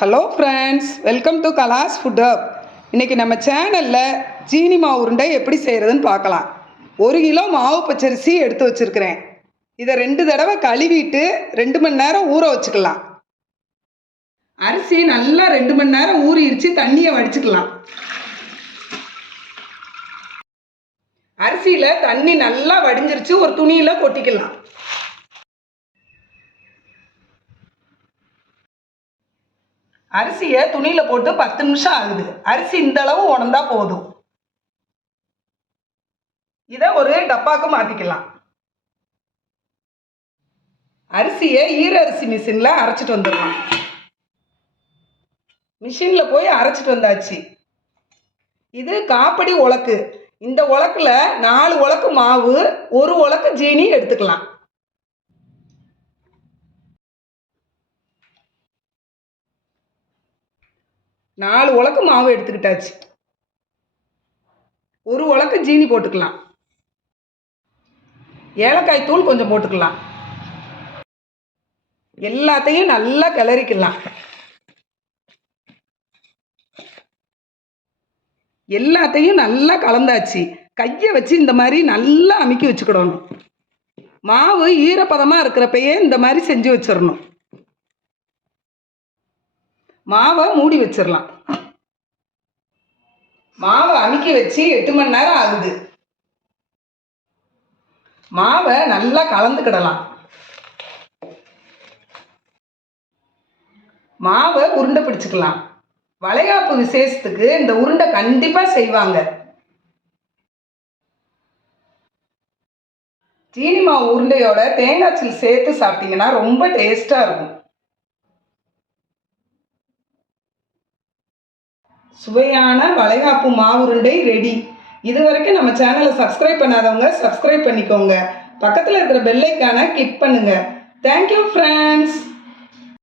Hello friends welcome to Kalas food up இன்றைக்கி நம்ம சேனலில் ஜீனி மாவு உருண்டை எப்படி செய்கிறதுன்னு பார்க்கலாம். ஒரு கிலோ மாவு பச்சரிசி எடுத்து வச்சுருக்கிறேன். இதை ரெண்டு தடவை கழுவிட்டு ரெண்டு மணி நேரம் ஊற வச்சுக்கலாம். அரிசி நல்லா ரெண்டு மணி நேரம் ஊறிடுச்சு தண்ணியை வடிச்சுக்கலாம். அரிசியில் தண்ணி நல்லா வடிஞ்சிருச்சு ஒரு துணியில் கொட்டிக்கலாம். அரிசியை துணியில் போட்டு பத்து நிமிஷம் ஆகுது. அரிசி இந்த அளவு உணர்ந்தா போதும். இதை ஒரு டப்பாக்கு மாற்றிக்கலாம் அரிசியை ஈர அரிசி மிஷினில் அரைச்சிட்டு வந்துடலாம். மிஷினில் போய் அரைச்சிட்டு வந்தாச்சு. இது காப்படி உலக்கு. இந்த உலக்கில் நாலு உலக்கு மாவு ஒரு உலக்கு ஜீனி எடுத்துக்கலாம். நாலு உலக்கு மாவு எடுத்துக்கிட்டாச்சு. ஒரு உலக்கு ஜீனி போட்டுக்கலாம். ஏலக்காய் தூள் கொஞ்சம் போட்டுக்கலாம். எல்லாத்தையும் நல்லா கிளறிக்கலாம். எல்லாத்தையும் நல்லா கலந்தாச்சு. கையை வச்சு இந்த மாதிரி நல்லா அமுக்கி வச்சுக்கிடணும். மாவு ஈரப்பதமாக இருக்கிறப்பயே இந்த மாதிரி செஞ்சு வச்சிடணும். மாவை மூடி வச்சிடலாம் மாவை அமுக்கி வச்சு எட்டு மணி நேரம் ஆகுது. மாவை நல்லா கலந்துக்கிடலாம். மாவை உருண்டை பிடிச்சுக்கலாம். வளைகாப்பு விசேஷத்துக்கு இந்த உருண்டை கண்டிப்பாக செய்வாங்க. சீனி மாவு உருண்டையோட தேங்காய் சில் சேர்த்து சாப்பிட்டீங்கன்னா ரொம்ப டேஸ்ட்டாக இருக்கும். சுவையான வளைகாப்பு மாவுருண்டை ரெடி இது வரைக்கும் நம்ம சேனலை சப்ஸ்கிரைப் பண்ணாதவங்க சப்ஸ்கிரைப் பண்ணிக்கோங்க. பக்கத்தில் இருக்கிற பெல்லைக்கான கிளிக் பண்ணுங்கள் தேங்க்யூ ஃப்ரெண்ட்ஸ்